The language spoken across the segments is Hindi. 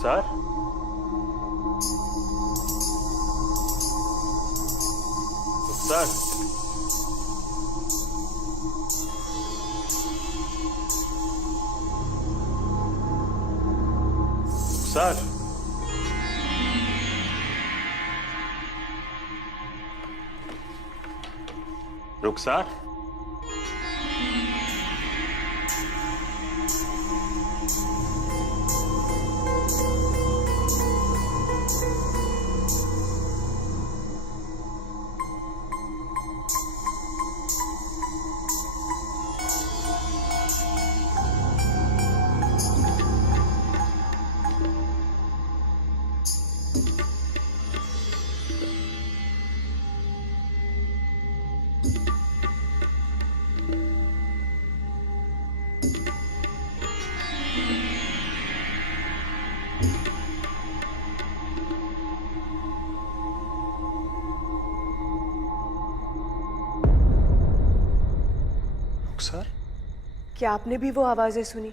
रुखसार, रुखसार, रुखसार, रुखसार, रुखसार, क्या आपने भी वो आवाजें सुनी?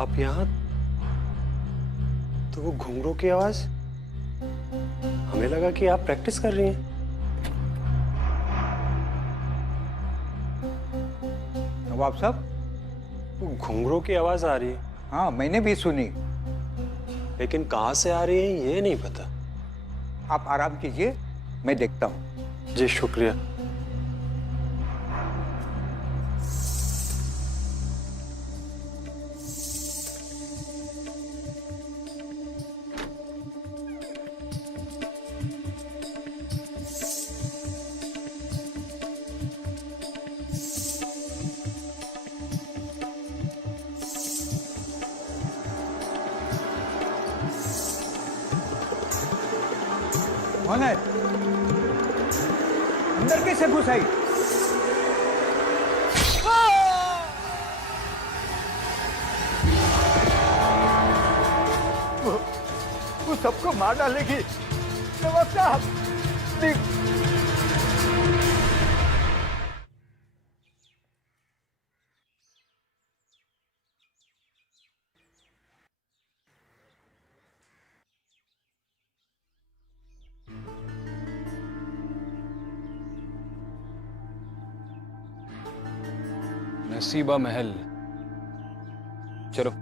आप यहाँ? तो वो घुंघरू की आवाज, हमें लगा कि आप प्रैक्टिस कर रही हैं। नवाब साहब, वो घुंघरू की आवाज आ रही है, हाँ मैंने भी सुनी। लेकिन कहाँ से आ रही है ये नहीं पता। आप आराम कीजिए, मैं देखता हूँ। जी शुक्रिया। कौन है? अंदर कैसे घुस आई? वो सबको मार डालेगी। नवाब साहब, नसीबा महल, चलो।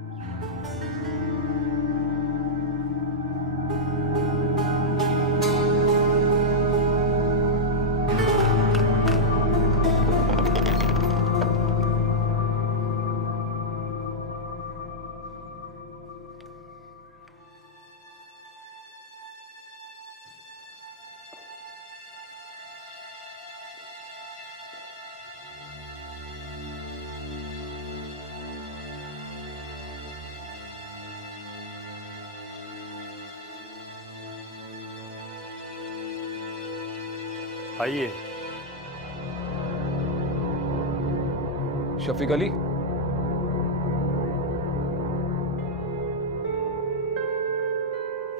आइए। शफीक अली,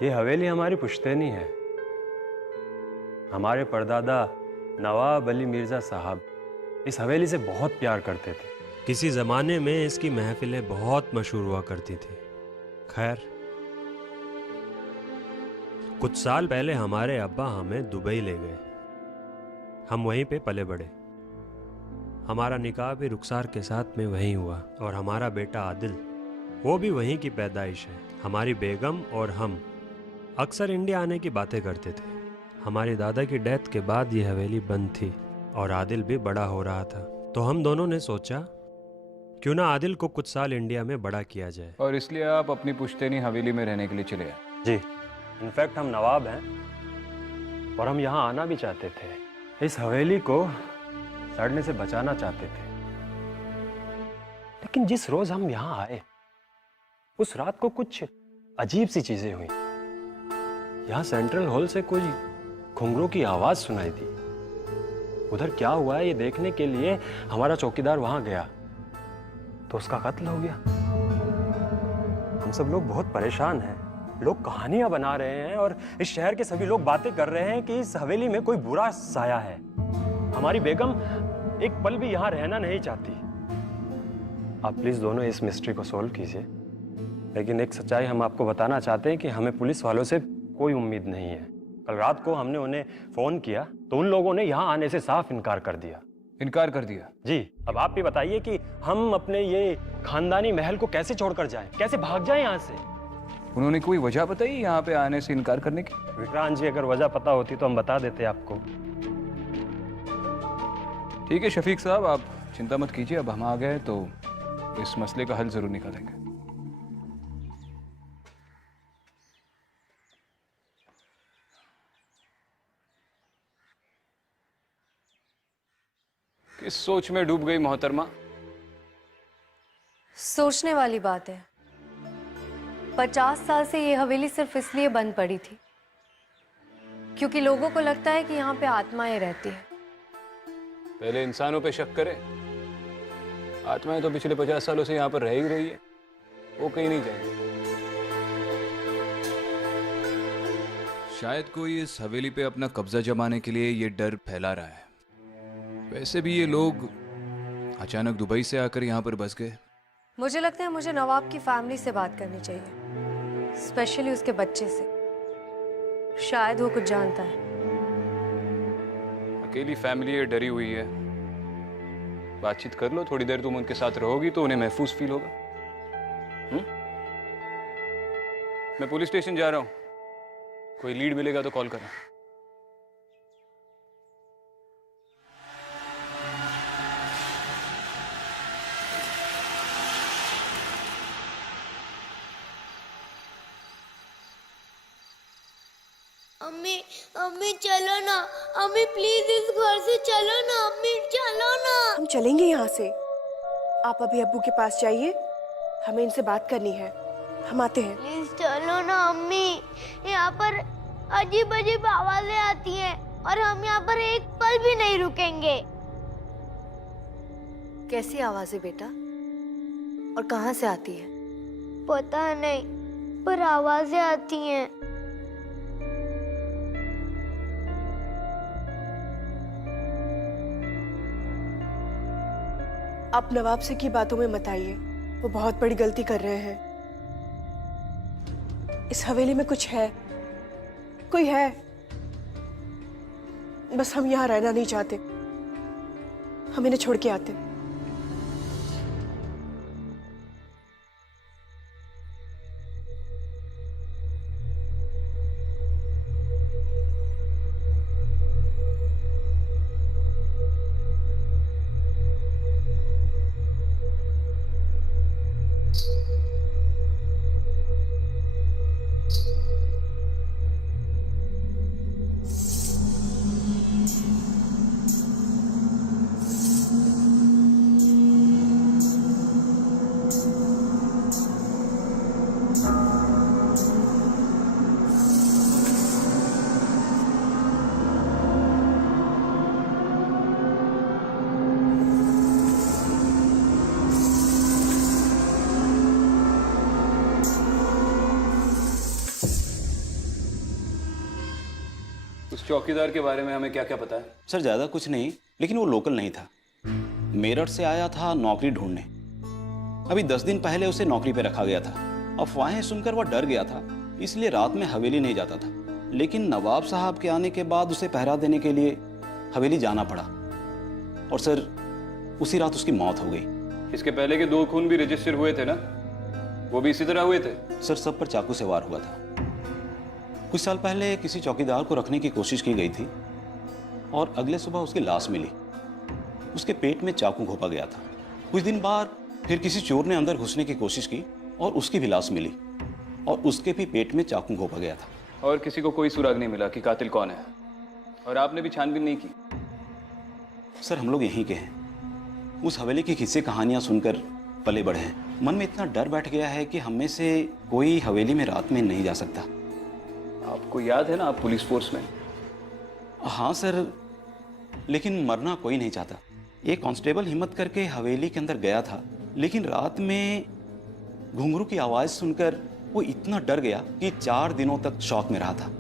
ये हवेली हमारी पुश्तैनी है। हमारे परदादा नवाब अली मिर्जा साहब इस हवेली से बहुत प्यार करते थे। किसी जमाने में इसकी महफिलें बहुत मशहूर हुआ करती थी। खैर, कुछ साल पहले हमारे अब्बा हमें दुबई ले गए। हम वहीं पे पले बड़े। हमारा निकाह भी रुखसार के साथ में वहीं हुआ और हमारा बेटा आदिल, वो भी वहीं की पैदाइश है। हमारी बेगम और हम अक्सर इंडिया आने की बातें करते थे। हमारी दादा की डेथ के बाद ये हवेली बंद थी और आदिल भी बड़ा हो रहा था, तो हम दोनों ने सोचा क्यों ना आदिल को कुछ साल इंडिया में बड़ा किया जाए। और इसलिए आप अपनी पुश्तैनी हवेली में रहने के लिए चले आए? जी, इनफैक्ट हम नवाब हैं और हम यहाँ आना भी चाहते थे। इस हवेली को सड़ने से बचाना चाहते थे। लेकिन जिस रोज हम यहाँ आए उस रात को कुछ अजीब सी चीजें हुई। यहाँ सेंट्रल हॉल से कोई घुंघरू की आवाज सुनाई दी। उधर क्या हुआ है ये देखने के लिए हमारा चौकीदार वहां गया तो उसका कत्ल हो गया। हम सब लोग बहुत परेशान हैं। लोग कहानियां बना रहे हैं और इस शहर के सभी लोग बातें कर रहे हैं कि इस हवेली में कोई बुरा साया है। हमारी बेगम एक पल भी यहाँ रहना नहीं चाहती। आप प्लीज दोनों इस मिस्ट्री को सॉल्व कीजिए। लेकिन एक सच्चाई हम आपको बताना चाहते हैं कि हमें पुलिस वालों से कोई उम्मीद नहीं है। कल रात को हमने उन्हें फोन किया तो उन लोगों ने यहाँ आने से साफ इनकार कर दिया। इनकार कर दिया? जी, अब आप भी बताइए कि हम अपने ये खानदानी महल को कैसे छोड़कर जाएं, कैसे भाग जाएं यहाँ से। उन्होंने कोई वजह बताई यहाँ पे आने से इनकार करने की? विक्रांत जी, अगर वजह पता होती तो हम बता देते आपको। ठीक है शफीक साहब, आप चिंता मत कीजिए, अब हम आ गए तो इस मसले का हल जरूर निकालेंगे। किस सोच में डूब गई मोहतरमा? सोचने वाली बात है। 50 साल से ये हवेली सिर्फ इसलिए बंद पड़ी थी क्योंकि लोगों को लगता है कि यहाँ पे आत्माएं रहती है। पहले इंसानों पे शक करें, आत्माएं तो पिछले 50 सालों से यहाँ पर रह ही रही है, वो कहीं नहीं जाएंगे। शायद कोई इस हवेली पे अपना कब्जा जमाने के लिए ये डर फैला रहा है। वैसे भी ये लोग अचानक दुबई से आकर यहाँ पर बस गए। मुझे लगता है मुझे नवाब की फैमिली से बात करनी चाहिए, स्पेशली उसके बच्चे से। शायद वो कुछ जानता है। अकेली फैमिली है, डरी हुई है, बातचीत कर लो। थोड़ी देर तुम उनके साथ रहोगी तो उन्हें महफूज फील होगा। मैं पुलिस स्टेशन जा रहा हूं, कोई लीड मिलेगा तो कॉल करना। अम्मी अम्मी चलो ना, अम्मी प्लीज इस घर से चलो ना, अम्मी चलो ना। हम चलेंगे यहाँ से। आप अभी अब्बू के पास जाइए, हमें इनसे बात करनी है। हम आते हैं। प्लीज चलो ना अम्मी, यहाँ पर अजीब अजीब आवाजें आती हैं और हम यहाँ पर एक पल भी नहीं रुकेंगे। कैसी आवाजें बेटा, और कहाँ से आती है? पता नहीं, पर आवाजें आती हैं। आप नवाब से की बातों में मत आइए, वो बहुत बड़ी गलती कर रहे हैं। इस हवेली में कुछ है, कोई है, बस हम यहाँ रहना नहीं चाहते। हम इन्हें छोड़ के आते। उस चौकीदार के बारे में हमें क्या क्या पता है? सर ज़्यादा कुछ नहीं, लेकिन वो लोकल नहीं था। मेरठ से आया था नौकरी ढूंढने। अभी 10 दिन पहले उसे नौकरी पे रखा गया था। अफवाहें सुनकर वह डर गया था, इसलिए रात में हवेली नहीं जाता था। लेकिन नवाब साहब के आने के बाद उसे पहरा देने के लिए हवेली जाना पड़ा, और सर उसी रात उसकी मौत हो गई। इसके पहले के 2 खून भी रजिस्टर हुए थे ना, वो भी इसी तरह हुए थे? सर सब पर चाकू से वार हुआ था। कुछ साल पहले किसी चौकीदार को रखने की कोशिश की गई थी और अगले सुबह उसकी लाश मिली। उसके पेट में चाकू घोंपा गया था। कुछ दिन बाद फिर किसी चोर ने अंदर घुसने की कोशिश की और उसकी भी लाश मिली और उसके भी पेट में चाकू घोंपा गया था। और किसी को कोई सुराग नहीं मिला कि कातिल कौन है? और आपने भी छानबीन नहीं की? सर हम लोग यहीं के हैं। उस हवेली की किस्से कहानियां सुनकर पले बढ़े हैं। मन में इतना डर बैठ गया है कि हम में से कोई हवेली में रात में नहीं जा सकता। आपको याद है ना, आप पुलिस फोर्स में? हाँ सर, लेकिन मरना कोई नहीं चाहता। एक कांस्टेबल हिम्मत करके हवेली के अंदर गया था, लेकिन रात में घुंघरू की आवाज़ सुनकर वो इतना डर गया कि 4 दिनों तक शॉक में रहा था।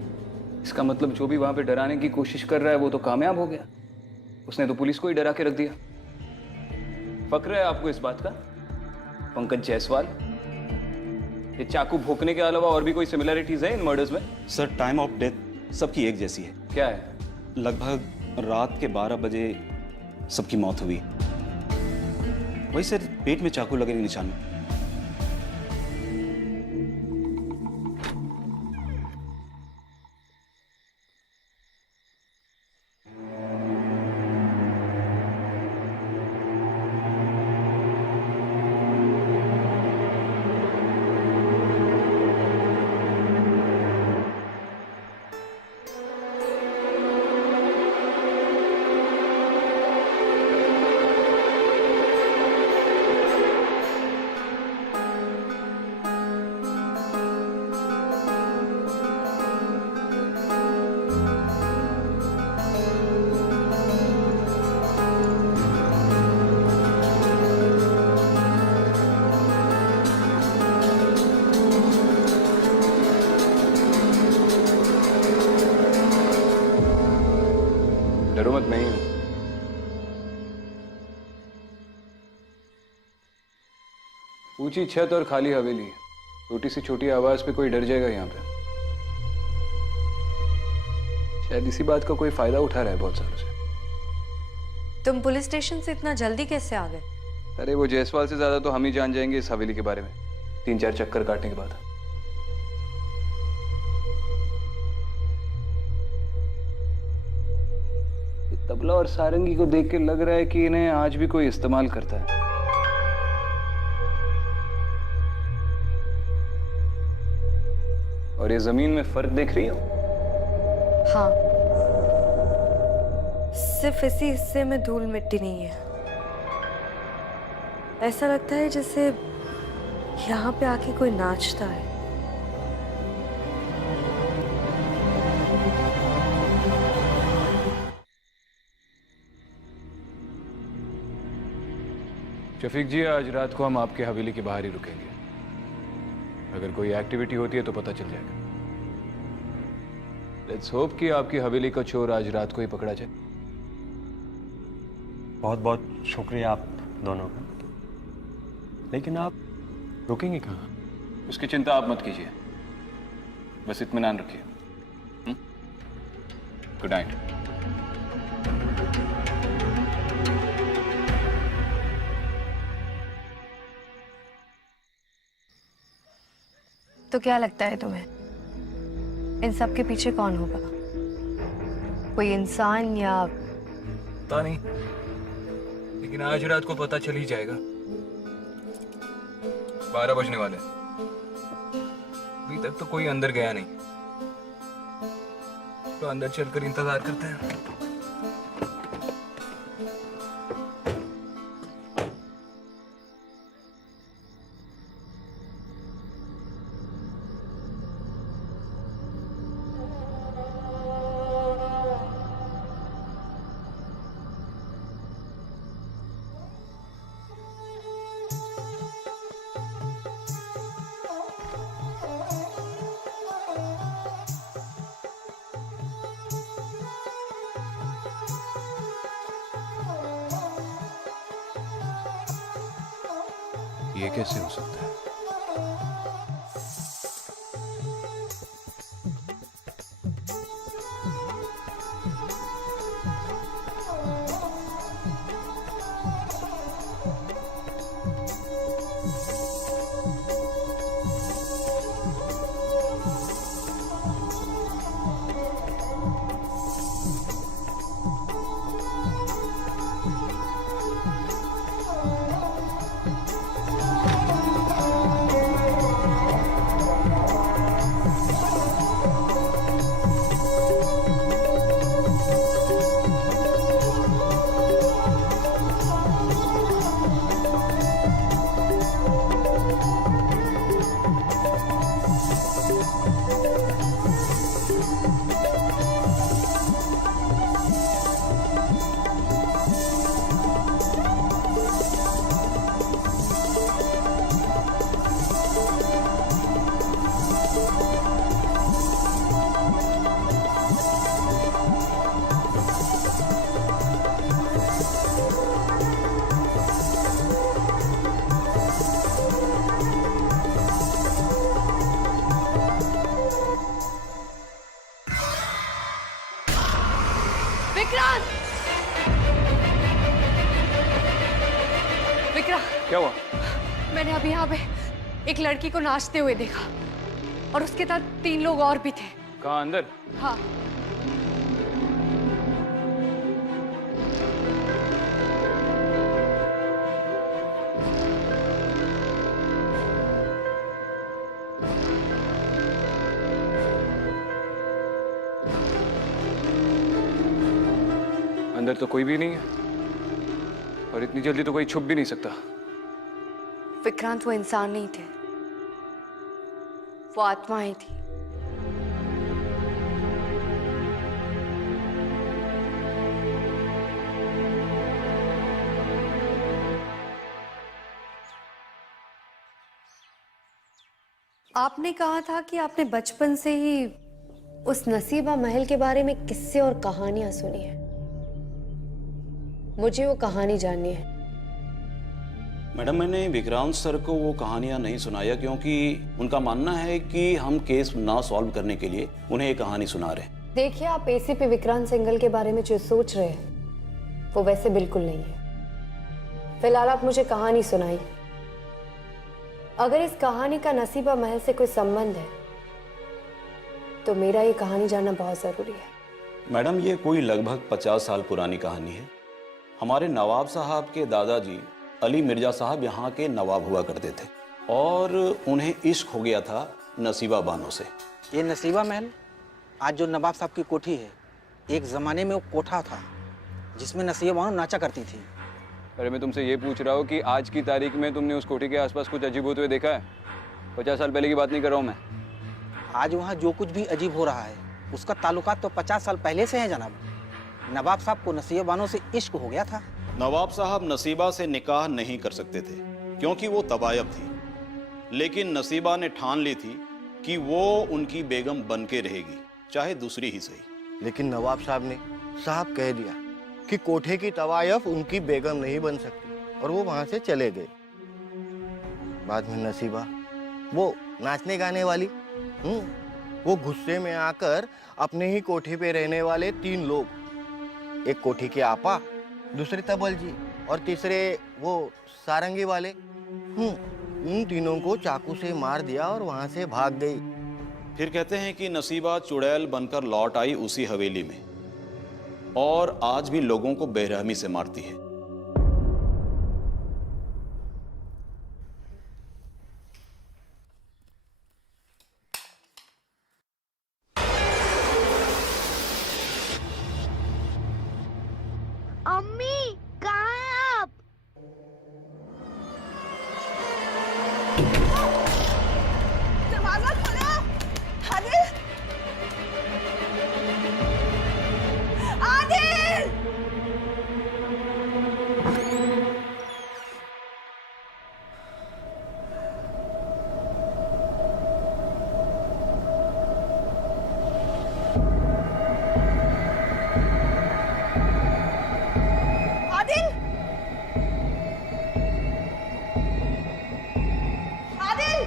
इसका मतलब जो भी वहां पे डराने की कोशिश कर रहा है वो तो कामयाब हो गया। उसने तो पुलिस को ही डरा के रख दिया। फक्र है आपको इस बात का, पंकज जायसवाल? ये चाकू भोंकने के अलावा और भी कोई सिमिलरिटीज है इन मर्डर्स में? सर टाइम ऑफ डेथ सबकी एक जैसी है। क्या है? लगभग रात के 12 बजे सबकी मौत हुई। वही सर, पेट में चाकू लगे निशान। डरो मत, मैं ही हूं। ऊंची छत और खाली हवेली, छोटी सी छोटी आवाज पे कोई डर जाएगा यहाँ पे? शायद इसी बात का कोई फायदा उठा रहा है बहुत सालों से। तुम पुलिस स्टेशन से इतना जल्दी कैसे आ गए? अरे वो जायसवाल से ज्यादा तो हम ही जान जाएंगे इस हवेली के बारे में, 3-4 चक्कर काटने के बाद। तबला और सारंगी को देख के लग रहा है कि इन्हें आज भी कोई इस्तेमाल करता है। और ये जमीन में फर्क देख रही हो? हाँ, सिर्फ इसी हिस्से में धूल मिट्टी नहीं है। ऐसा लगता है जैसे यहाँ पे आके कोई नाचता है। शफीक जी, आज रात को हम आपके हवेली के बाहर ही रुकेंगे। अगर कोई एक्टिविटी होती है तो पता चल जाएगा। लेट्स होप कि आपकी हवेली का चोर आज रात को ही पकड़ा जाए। बहुत बहुत शुक्रिया आप दोनों का, लेकिन आप रुकेंगे कहाँ? उसकी चिंता आप मत कीजिए, बस इत्मीनान रखिए। Good night. तो क्या लगता है तुम्हें, इन सब के पीछे कौन होगा? कोई इंसान या? पता नहीं, लेकिन आज रात को पता चल ही जाएगा। 12 बजने वाले, अभी तक तो कोई अंदर गया नहीं, तो अंदर चलकर इंतजार करते हैं। ये कैसे हो सकता है? मैंने अभी यहाँ पे एक लड़की को नाचते हुए देखा और उसके साथ 3 लोग और भी थे। कहाँ अंदर? हाँ। अंदर तो कोई भी नहीं है और इतनी जल्दी तो कोई छुप भी नहीं सकता। विक्रांत वो इंसान नहीं थे, वो आत्माएं थी। आपने कहा था कि आपने बचपन से ही उस नसीबा महल के बारे में किस्से और कहानियां सुनी है। मुझे वो कहानी जाननी है। मैडम, मैंने विक्रांत सर को वो कहानियां नहीं सुनाया क्योंकि उनका मानना है कि हम केस ना सॉल्व करने के लिए उन्हें ये कहानी सुना रहे हैं। देखिए, आप एसीपी विक्रांत सिंघल के बारे में जो सोच रहे हैं वो वैसे बिल्कुल नहीं है। फिलहाल आप मुझे कहानी सुनाइए। अगर इस कहानी का नसीबा महल से कोई संबंध है तो मेरा ये कहानी जानना बहुत जरूरी है। मैडम, ये कोई लगभग 50 साल पुरानी कहानी है। हमारे नवाब साहब के दादाजी अली मिर्जा साहब यहाँ के नवाब हुआ करते थे और उन्हें इश्क हो गया था नसीबा बानो से। ये नसीबा महल आज जो नवाब साहब की कोठी है, एक ज़माने में वो कोठा था जिसमें नसीबा बानो नाचा करती थी। अरे मैं तुमसे ये पूछ रहा हूँ कि आज की तारीख में तुमने उस कोठी के आसपास कुछ अजीब होते हुए देखा है? 50 साल पहले की बात नहीं कर रहा हूँ मैं। आज वहाँ जो कुछ भी अजीब हो रहा है उसका ताल्लुकात तो 50 साल पहले से है जनाब। नवाब साहब को नसीबा बानो से इश्क हो गया था। नवाब साहब नसीबा से निकाह नहीं कर सकते थे क्योंकि वो तबायब थी, लेकिन नसीबा ने ठान ली थी कि वो उनकी बेगम बन के रहेगी, चाहे दूसरी ही सही। लेकिन नवाब साहब ने साहब कह दिया कि कोठे की तवायफ उनकी बेगम नहीं बन सकती और वो वहां से चले गए। बाद में नसीबा, वो नाचने गाने वाली, वो गुस्से में आकर अपने ही कोठे पे रहने वाले 3 लोग, एक कोठी के आपा, दूसरे तबल जी और तीसरे वो सारंगी वाले, उन तीनों को चाकू से मार दिया और वहां से भाग गई। फिर कहते हैं कि नसीबा चुड़ैल बनकर लौट आई उसी हवेली में और आज भी लोगों को बेरहमी से मारती है। अम्मी कहाँ हैं आप? दरवाजा खोलो। आदिल, आदिल। आदिल, आदिल।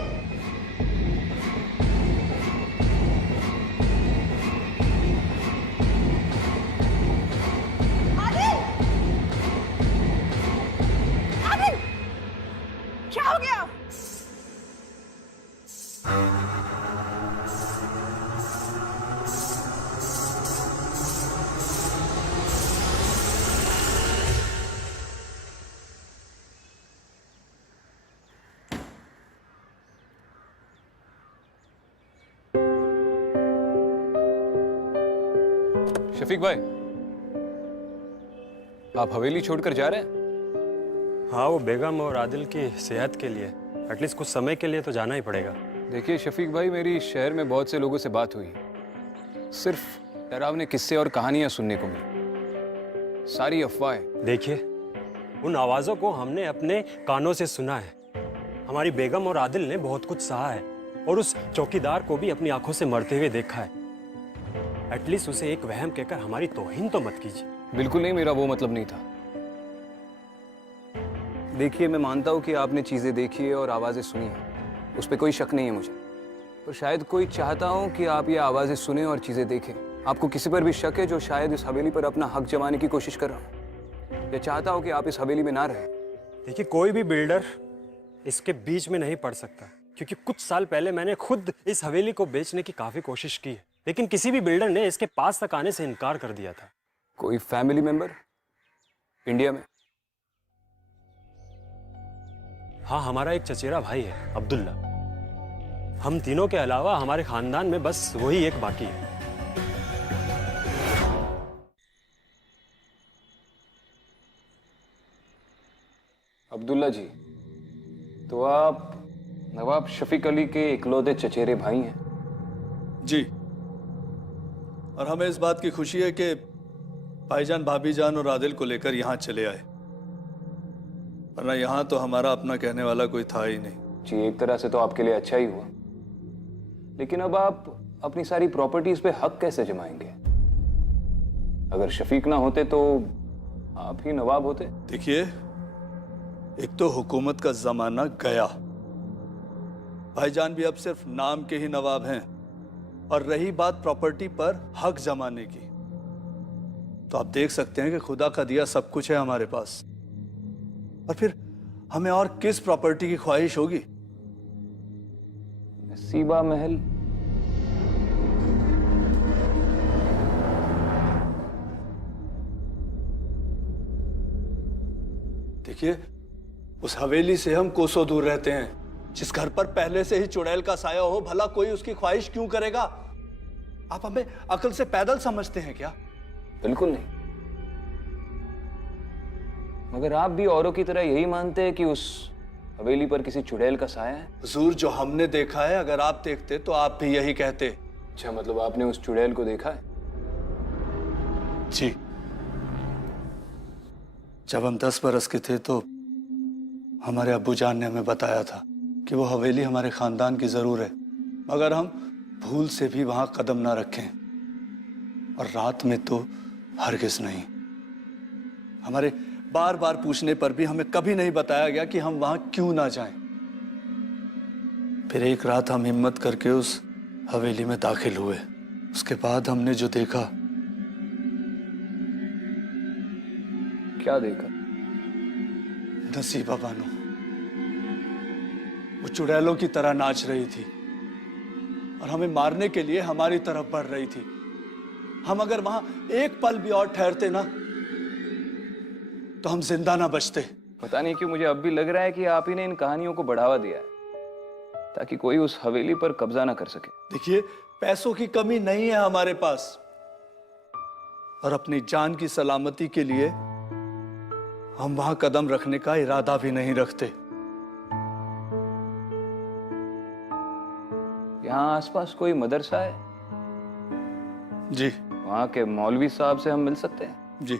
आदिल, आदिल, क्या हो गया? शफीक भाई, आप हवेली छोड़कर जा रहे हैं? हाँ, वो बेगम और आदिल की सेहत के लिए एटलीस्ट कुछ समय के लिए तो जाना ही पड़ेगा। देखिए शफीक भाई, मेरी शहर में बहुत से लोगों से बात हुई, सिर्फ डरावने किस्से और कहानियां सुनने को मिली, सारी अफवाहें। देखिए, उन आवाज़ों को हमने अपने कानों से सुना है। हमारी बेगम और आदिल ने बहुत कुछ सहा है और उस चौकीदार को भी अपनी आंखों से मरते हुए देखा है। एटलीस्ट उसे एक वहम कहकर हमारी तौहीन तो मत कीजिए। बिल्कुल नहीं, मेरा वो मतलब नहीं था। देखिए, मैं मानता हूँ कि आपने चीज़ें देखी है और आवाज़ें सुनी है, उस पर कोई शक नहीं है मुझे, पर शायद कोई चाहता हूँ कि आप ये आवाज़ें सुने और चीज़ें देखें। आपको किसी पर भी शक है जो शायद इस हवेली पर अपना हक जमाने की कोशिश कर रहा हो, या चाहता हो कि आप इस हवेली में ना रहें? देखिए, कोई भी बिल्डर इसके बीच में नहीं पड़ सकता, क्योंकि कुछ साल पहले मैंने खुद इस हवेली को बेचने की काफी कोशिश की है, लेकिन किसी भी बिल्डर ने इसके पास तक आने से इनकार कर दिया था। कोई फैमिली मेंबर इंडिया में? हाँ, हमारा एक चचेरा भाई है, अब्दुल्ला। हम तीनों के अलावा हमारे खानदान में बस वही एक बाकी है। अब्दुल्ला जी, तो आप नवाब शफीक अली के इकलौते चचेरे भाई हैं? जी, और हमें इस बात की खुशी है कि भाईजान, भाभी जान और आदिल को लेकर यहाँ चले आए, वरना यहाँ तो हमारा अपना कहने वाला कोई था ही नहीं। जी, एक तरह से तो आपके लिए अच्छा ही हुआ, लेकिन अब आप अपनी सारी प्रॉपर्टीज पे हक कैसे जमाएंगे? अगर शफीक ना होते तो आप ही नवाब होते। देखिए, एक तो हुकूमत का जमाना गया, भाईजान भी अब सिर्फ नाम के ही नवाब हैं, और रही बात प्रॉपर्टी पर हक जमाने की, तो आप देख सकते हैं कि खुदा का दिया सब कुछ है हमारे पास, और फिर हमें और किस प्रॉपर्टी की ख्वाहिश होगी? नसीबा महल? देखिए, उस हवेली से हम कोसों दूर रहते हैं। जिस घर पर पहले से ही चुड़ैल का साया हो, भला कोई उसकी ख्वाहिश क्यों करेगा? आप हमें अकल से पैदल समझते हैं क्या? बिल्कुल नहीं। मगर आप भी औरों की तरह यही मानते हैं कि उस हवेली पर किसी चुड़ैल का साया है? हुजूर, जो हमने देखा है, अगर आप देखते तो आप भी यही कहते। अच्छा, मतलब आपने उस चुड़ैल को देखा है? जी, जब हम 10 बरस के थे तो हमारे अब्बू जान ने हमें बताया था कि वो हवेली हमारे खानदान की जरूर है, मगर हम भूल से भी वहां कदम ना रखें, और रात में तो हरगिज नहीं। हमारे बार बार पूछने पर भी हमें कभी नहीं बताया गया कि हम वहां क्यों ना जाएं। फिर एक रात हम हिम्मत करके उस हवेली में दाखिल हुए। उसके बाद हमने जो देखा। क्या देखा? नसीबा बानो वो चुड़ैलों की तरह नाच रही थी और हमें मारने के लिए हमारी तरफ बढ़ रही थी। हम अगर वहां एक पल भी और ठहरते ना तो हम जिंदा ना बचते। पता नहीं क्यों मुझे अब भी लग रहा है कि आप ही ने इन कहानियों को बढ़ावा दिया है ताकि कोई उस हवेली पर कब्जा ना कर सके। देखिए, पैसों की कमी नहीं है हमारे पास, और अपनी जान की सलामती के लिए हम वहां कदम रखने का इरादा भी नहीं रखते। यहाँ आसपास कोई मदरसा है? जी, वहां के मौलवी साहब से हम मिल सकते हैं? जी,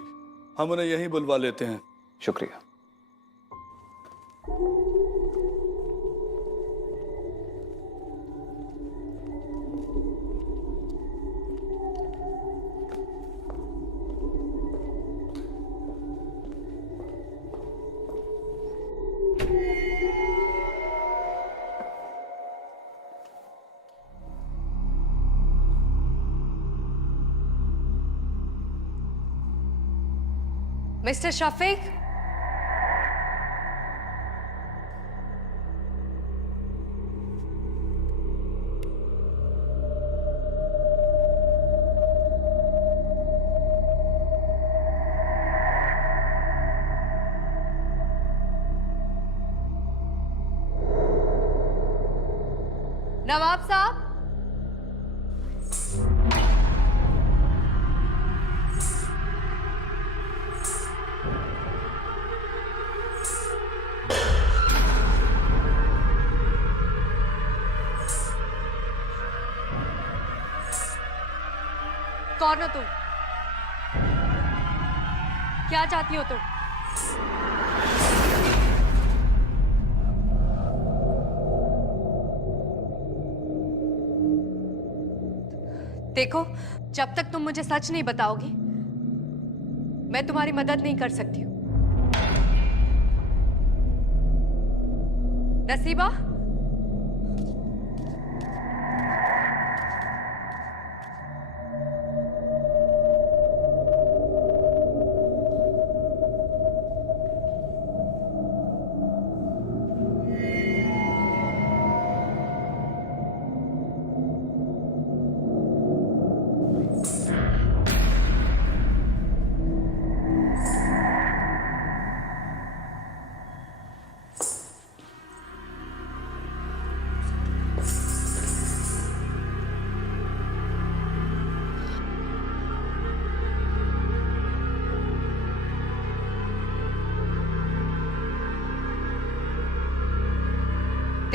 हम उन्हें यहीं बुलवा लेते हैं। शुक्रिया। मिस्टर शफीक, नवाब साहब। कौन हो तुम? क्या चाहती हो तुम? देखो, जब तक तुम मुझे सच नहीं बताओगी मैं तुम्हारी मदद नहीं कर सकती हूँ। नसीबा,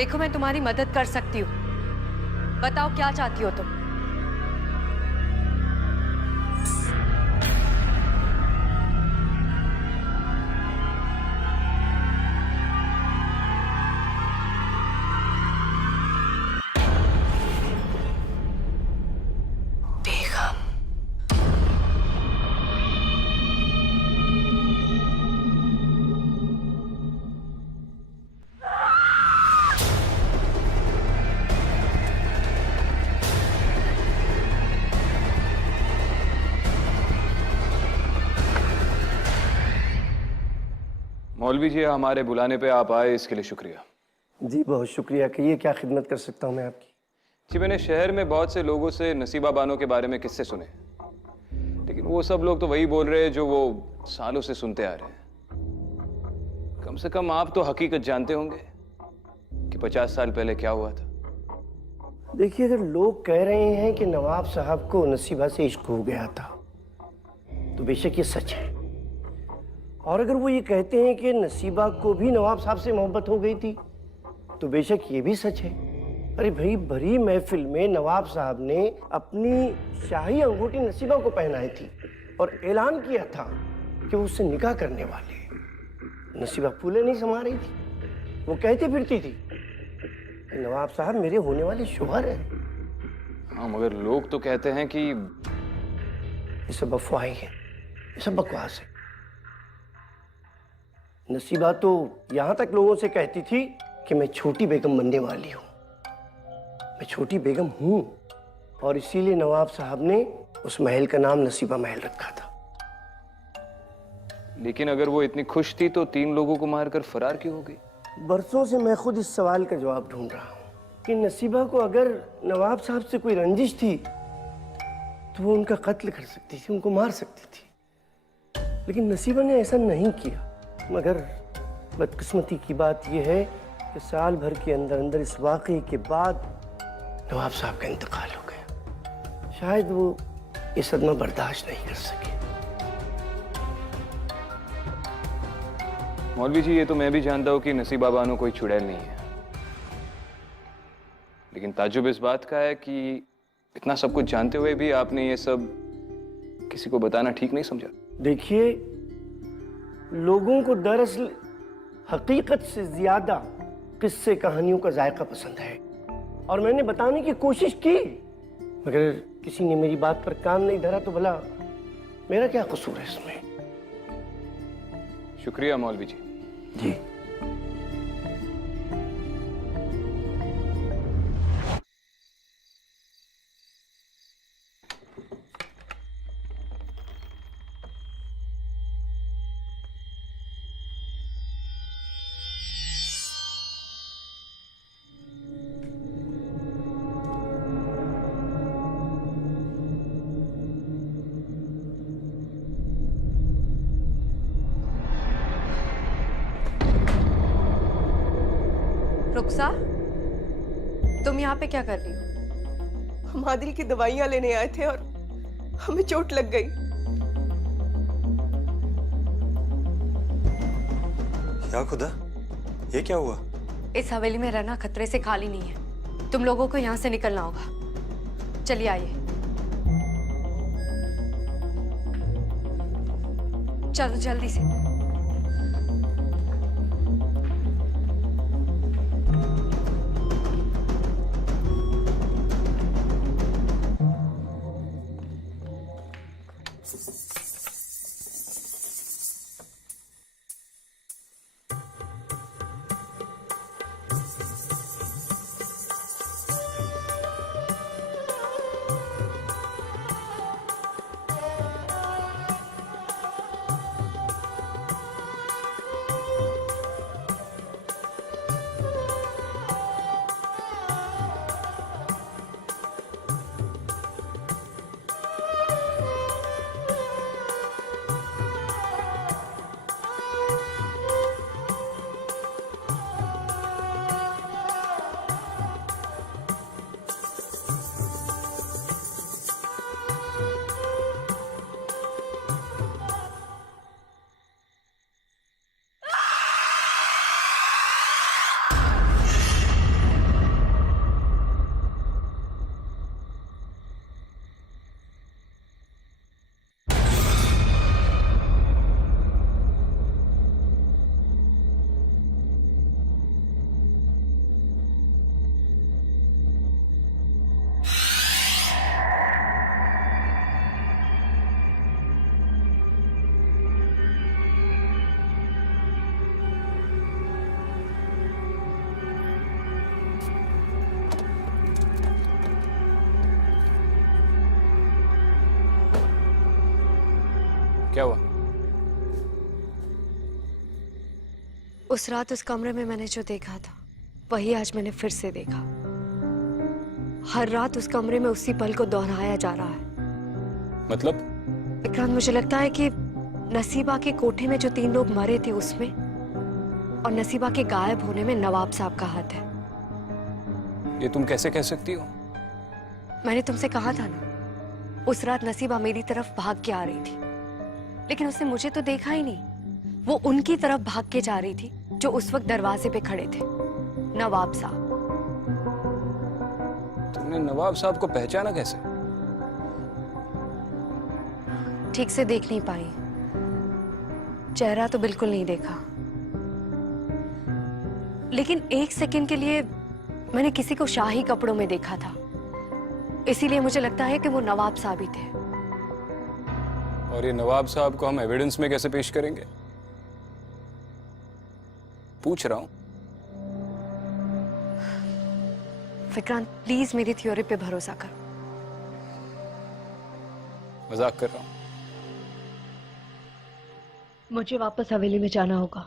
देखो, मैं तुम्हारी मदद कर सकती हूँ। बताओ क्या चाहती हो तुम? मौलवी जी, हमारे बुलाने पे आप आए, इसके लिए शुक्रिया। जी बहुत शुक्रिया। कहिए क्या खिदमत कर सकता हूँ मैं आपकी? जी, मैंने शहर में बहुत से लोगों से नसीबा बानो के बारे में किस्से सुने, लेकिन वो सब लोग तो वही बोल रहे हैं जो वो सालों से सुनते आ रहे हैं। कम से कम आप तो हकीकत जानते होंगे कि 50 साल पहले क्या हुआ था। देखिए, अगर लोग कह रहे हैं कि नवाब साहब को नसीबा से इश्क हो गया था तो बेशक ये सच है, और अगर वो ये कहते हैं कि नसीबा को भी नवाब साहब से मोहब्बत हो गई थी तो बेशक ये भी सच है। अरे भाई, भरी महफिल में नवाब साहब ने अपनी शाही अंगूठी नसीबा को पहनाई थी और ऐलान किया था कि वो उससे निकाह करने वाले हैं। नसीबा फूले नहीं समा रही थी, वो कहती फिरती थी कि नवाब साहब मेरे होने वाले शोहर हैं। हाँ, मगर लोग तो कहते हैं कि ये सब अफवाहें हैं, ये सब बकवास है। नसीबा तो यहां तक लोगों से कहती थी कि मैं छोटी बेगम बनने वाली हूं, मैं छोटी बेगम हूं, और इसीलिए नवाब साहब ने उस महल का नाम नसीबा महल रखा था। लेकिन अगर वो इतनी खुश थी तो 3 लोगों को मारकर फरार क्यों हो गई? बरसों से मैं खुद इस सवाल का जवाब ढूंढ रहा हूं कि नसीबा को अगर नवाब साहब से कोई रंजिश थी तो वो उनका कत्ल कर सकती थी, उनको मार सकती थी, लेकिन नसीबा ने ऐसा नहीं किया। मगर बदकिस्मती की बात यह है कि साल भर के अंदर अंदर इस वाक़े के बाद नवाब साहब का इंतकाल हो गया। शायद वो ये सदमा बर्दाश्त नहीं कर सके। मौलवी जी, ये तो मैं भी जानता हूँ कि नसीबा बानो कोई चुड़ैल नहीं है, लेकिन ताज्जुब इस बात का है कि इतना सब कुछ जानते हुए भी आपने ये सब किसी को बताना ठीक नहीं समझा। देखिए, लोगों को दरअसल हकीकत से ज्यादा किस्से कहानियों का जायका पसंद है, और मैंने बताने की कोशिश की, मगर किसी ने मेरी बात पर कान नहीं धरा तो भला मेरा क्या कसूर है इसमें? शुक्रिया मौलवी जी। जी। रुखसा, तुम यहाँ पे क्या कर रही हो? हम आदिल की दवाइयाँ लेने आए थे और हमें चोट लग गई। या खुदा, ये क्या हुआ? इस हवेली में रहना खतरे से खाली नहीं है। तुम लोगों को यहाँ से निकलना होगा। चलिए आइए। चलो जल्दी से। क्या हुआ? उस रात उस कमरे में मैंने जो देखा था वही आज मैंने फिर से देखा। हर रात उस कमरे में उसी पल को दोहराया जा रहा है। मतलब? विक्रांत, मुझे लगता है कि नसीबा के कोठे में जो 3 लोग मरे थे उसमें और नसीबा के गायब होने में नवाब साहब का हाथ है। ये तुम कैसे कह सकती हो? मैंने तुमसे कहा था ना, उस रात नसीबा मेरी तरफ भाग के आ रही थी, लेकिन उसने मुझे तो देखा ही नहीं। वो उनकी तरफ भाग के जा रही थी जो उस वक्त दरवाजे पे खड़े थे, नवाब साहब। तुमने नवाब साहब को पहचाना कैसे? ठीक से देख नहीं पाई, चेहरा तो बिल्कुल नहीं देखा, लेकिन 1 सेकंड के लिए मैंने किसी को शाही कपड़ों में देखा था, इसीलिए मुझे लगता है कि वो नवाब साहब ही थे। और ये नवाब साहब को हम एविडेंस में कैसे पेश करेंगे? पूछ रहा हूं। विक्रांत, प्लीज मेरी थ्योरी पे भरोसा करो। मजाक कर रहा हूं। मुझे वापस हवेली में जाना होगा।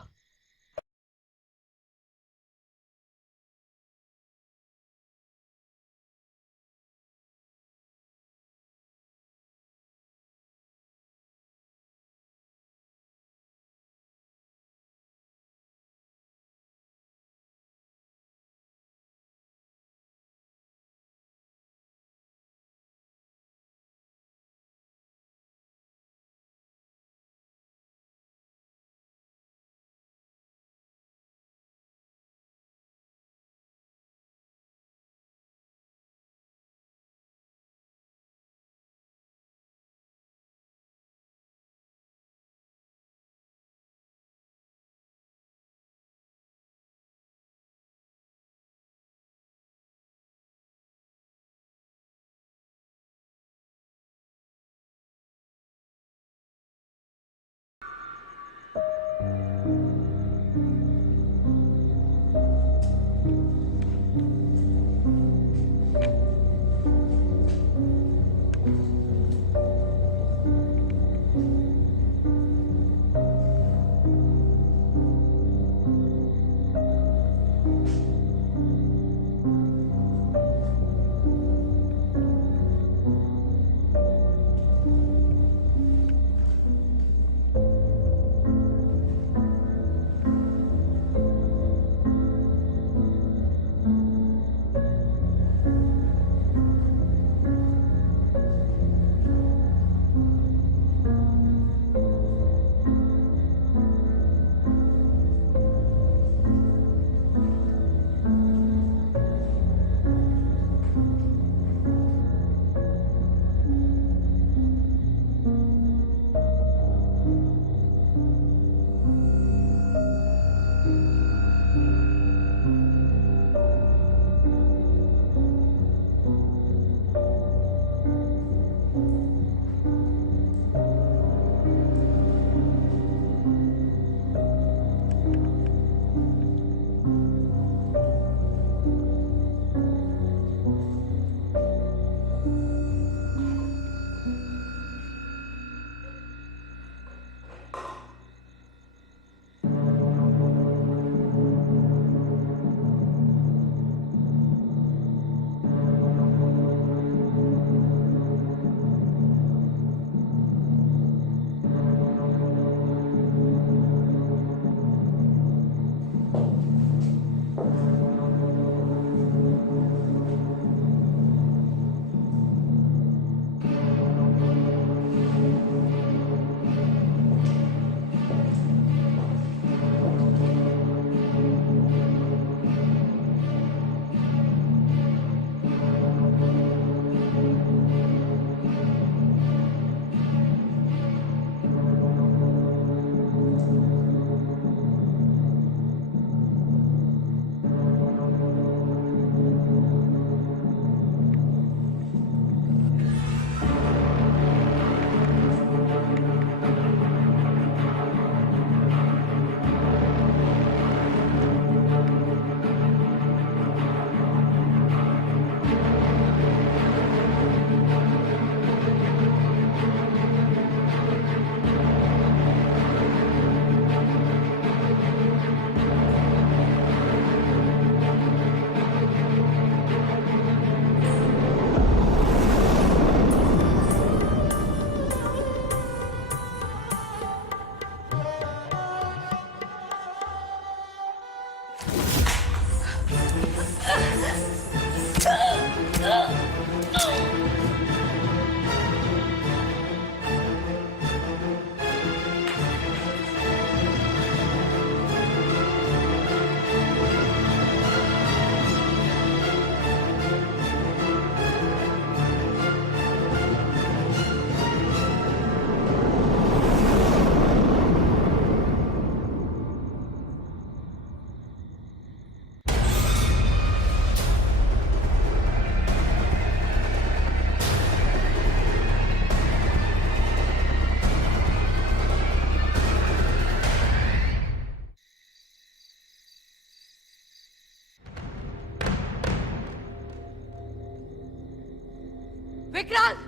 विक्रांत!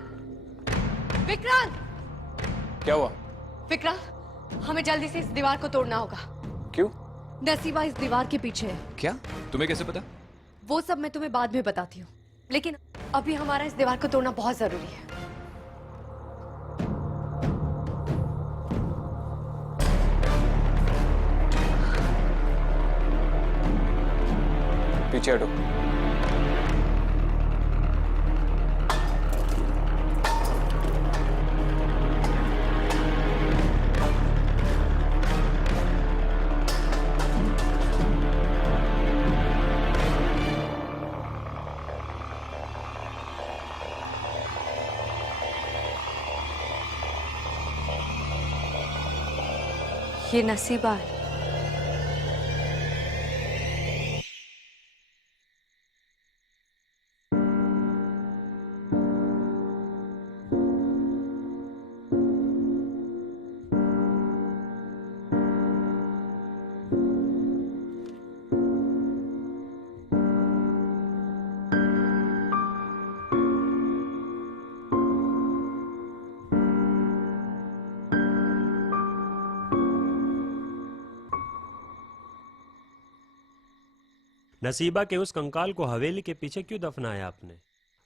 विक्रांत! क्या हुआ? विक्रांत, हमें जल्दी से इस दीवार को तोड़ना होगा। क्यों? नसीबा इस दीवार के पीछे है। क्या? तुम्हें कैसे पता? वो सब मैं तुम्हें बाद में बताती हूँ, लेकिन अभी हमारा इस दीवार को तोड़ना बहुत जरूरी है। पीछे हटो। ये नसीबा है। नसीबा के उस कंकाल को हवेली के पीछे क्यों दफनाया आपने?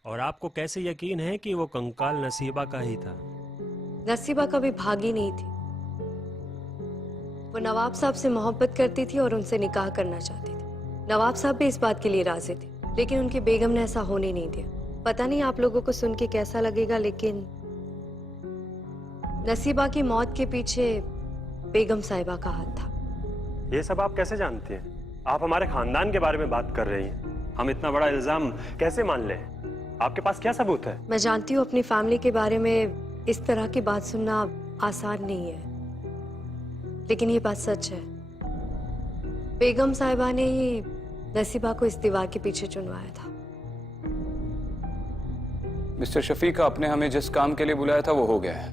और आपको कैसे यकीन है कि वो कंकाल नसीबा का ही था? नसीबा कभी भागी नहीं थी। वो नवाब साहब से मोहब्बत करती थी और उनसे निकाह करना चाहती थी। नवाब साहब भी इस बात के लिए राजी थे, लेकिन उनकी बेगम ने ऐसा होने नहीं दिया। पता नहीं आप लोगों को सुन के कैसा लगेगा, लेकिन नसीबा की मौत के पीछे बेगम साहिबा का हाथ था। ये सब आप कैसे जानती हैं? आप हमारे खानदान के बारे में बात कर रही हैं। हम इतना बड़ा इल्जाम कैसे मान लें? आपके पास क्या सबूत है? मैं जानती हूँ अपनी फैमिली के बारे में इस तरह की बात सुनना आसान नहीं है, लेकिन ये बात सच है। बेगम साहिबा ने ही नसीबा को इस दीवार के पीछे चुनवाया था। मिस्टर शफीक, आपने हमें जिस काम के लिए बुलाया था वो हो गया है।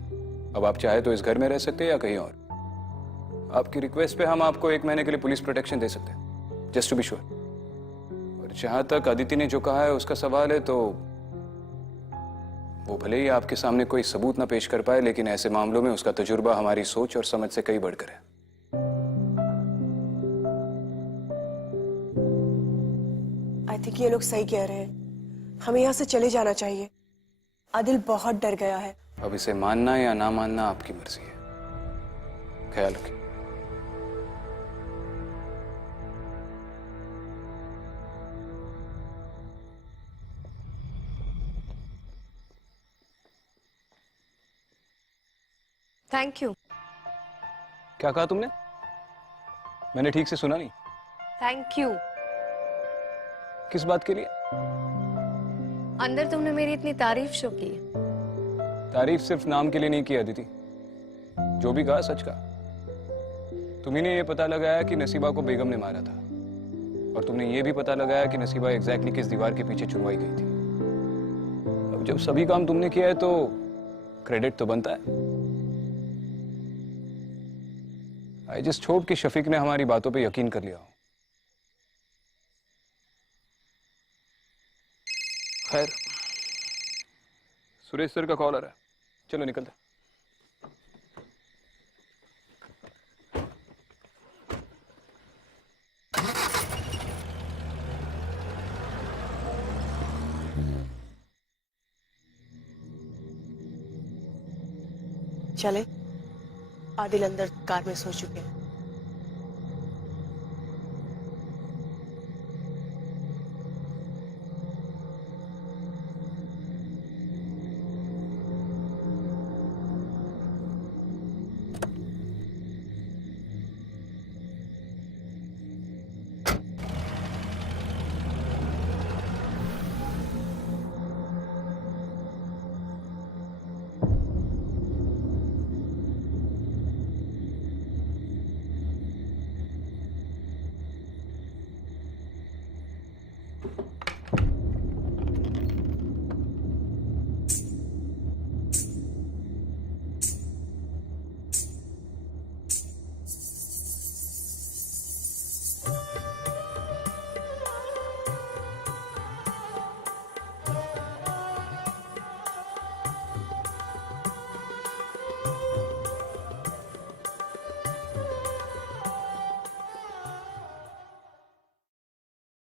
अब आप चाहे तो इस घर में रह सकते हैं या कहीं और। आपकी रिक्वेस्ट पे हम आपको 1 महीने के लिए पुलिस प्रोटेक्शन दे सकते हैं, जस्ट टू बी श्योर। और जहां तक अदिति ने जो कहा है उसका सवाल है, तो वो भले ही आपके सामने कोई सबूत ना पेश कर पाए, लेकिन ऐसे मामलों में उसका तजुर्बा हमारी सोच और समझ से कई बढ़कर है। आई थिंक ये लोग सही कह रहे हैं। हमें यहाँ से चले जाना चाहिए। आदिल बहुत डर गया है। अब इसे मानना या ना मानना आपकी मर्जी है। ख्याल रखिए। Thank you. क्या कहा तुमने? मैंने ठीक से सुना नहीं। Thank you. किस बात के लिए? अंदर तुमने मेरी इतनी तारीफ शो की। तारीफ सिर्फ नाम के लिए नहीं की अदिति, जो भी कहा सच कहा। तुम्ही ने ये पता लगाया कि नसीबा को बेगम ने मारा था, और तुमने ये भी पता लगाया कि नसीबा एग्जैक्टली किस दीवार के पीछे चुनवाई गई थी। अब जब सभी काम तुमने किया है तो क्रेडिट तो बनता है। आई जस्ट होप कि शफीक ने हमारी बातों पे यकीन कर लिया हो। खैर, सुरेश सर का कॉल आ रहा है, चलो निकलते। चले। आदिल अंदर कार में सो चुके हैं।